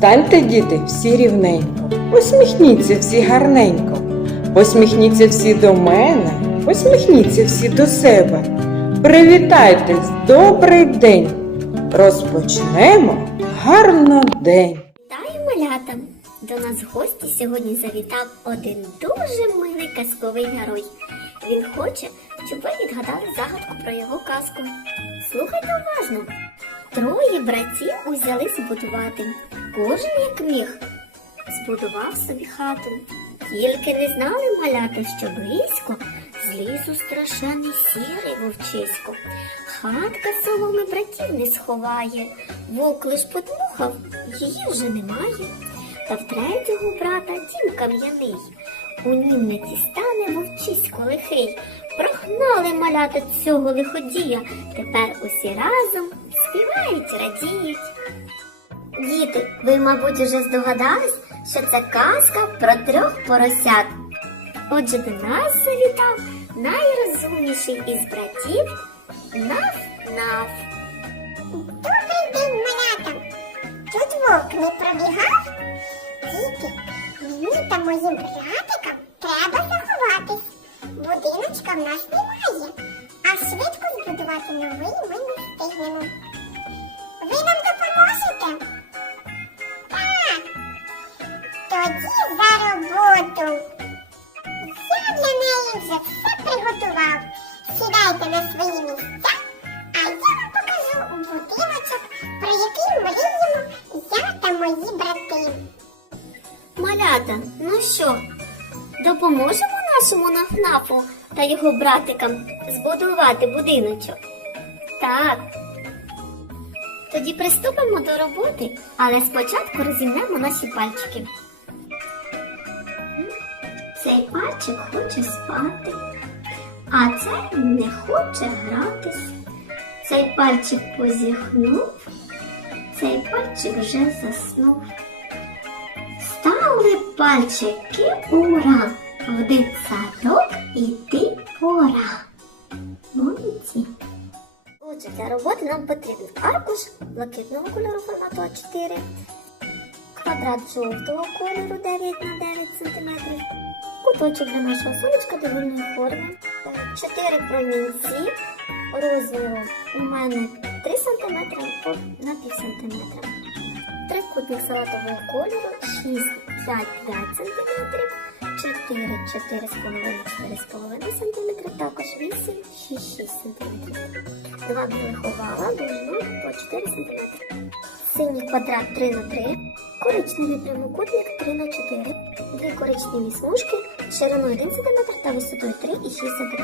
Станьте, діти, всі рівненько, посміхніться всі гарненько, посміхніться всі до мене, посміхніться всі до себе. Привітайтесь, добрий день! Розпочнемо гарно день. Вітаю малята! До нас в гості сьогодні завітав один дуже милий казковий герой. Він хоче, щоб ви відгадали загадку про його казку. Слухайте уважно. Троє братів узяли збудувати. Кожен як міг. Збудував собі хату. Тільки не знали маляти, що близько з лісу страшенний сірий вовчисько. Хатка соломи братів не сховає. Вовк лиш подмухав, її вже немає. Та в третього брата дім кам'яний. У німниці стане вовчисько лихий. Прогнали малята цього лиходія. Тепер усі разом співають, радіють. Діти, ви, мабуть, уже здогадались, що це казка про трьох поросят. Отже, до нас завітав найрозумніший із братів Наф-Наф. Добрий день, малята! Тут вовк не пробігав? Діти, мені та моїм братикам треба заховатись. Будиночка в нас немає, а швидко збудувати новий ми не встигнемо. Роботу. Я для неї вже все приготував. Сідайте на свої місця, а я вам покажу будиночок, про який мріємо я та мої брати. Малята, ну що, допоможемо нашому нафнафу та його братикам збудувати будиночок? Так. Тоді приступимо до роботи, але спочатку розімнемо наші пальчики. Цей пальчик хоче спати, а цей не хоче гратись. Цей пальчик позіхнув, цей пальчик вже заснув. Стали пальчики ура, в дитсадок іти пора. Молодці. Отже, для роботи нам потрібен аркуш блакитного кольору формату А4, квадрат жовтого кольору 9 на 9 см, куточок для нашого сонечка довільної форми, 4 промінці розміру у мене 3 см на пів см. Трикутник салатового кольору 6, 5, 5 см, 4, 4,5, 4,5 см, також 8, 6, 6 см. Два білих овала довжиною по 4 см. Синій квадрат 3 на 3, коричневий прямокутник 3 на 4, дві коричневі смужки шириною 1 см та висотою 3 і 6 см.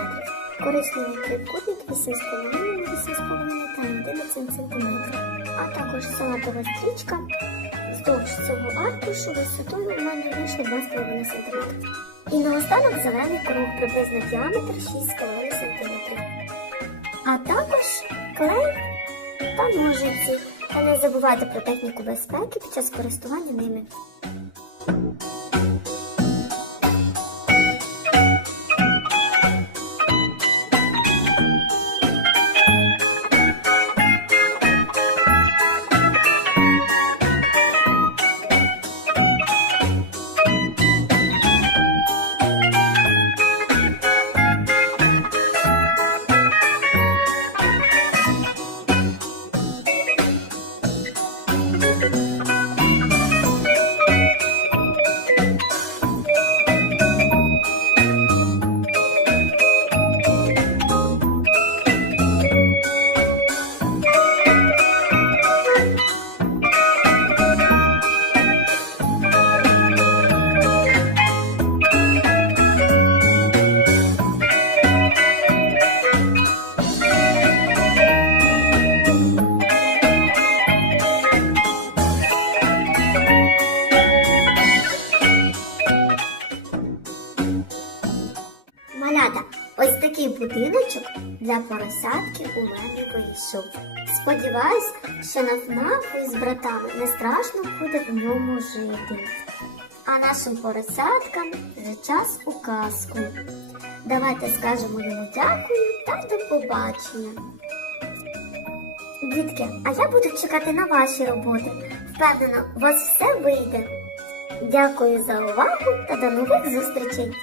Коричневий трикутник 8,5 на 8,5 та 11 см. А також салатова стрічка вздовж цього аркушу висотою у мене вийшло 2,5 см. І наостанок зелений круг приблизно діаметр 6,5 см. А також клей та ножиці. Та не забувайте про техніку безпеки під час користування ними. Малята, ось такий будиночок для поросятки у мене вийшов. Сподіваюсь, що на ФНАФу із братами не страшно буде в ньому жити. А нашим поросяткам вже час у казку. Давайте скажемо йому дякую та до побачення. Дітки, а я буду чекати на ваші роботи. Впевнена, у вас все вийде. Дякую за увагу та до нових зустрічей!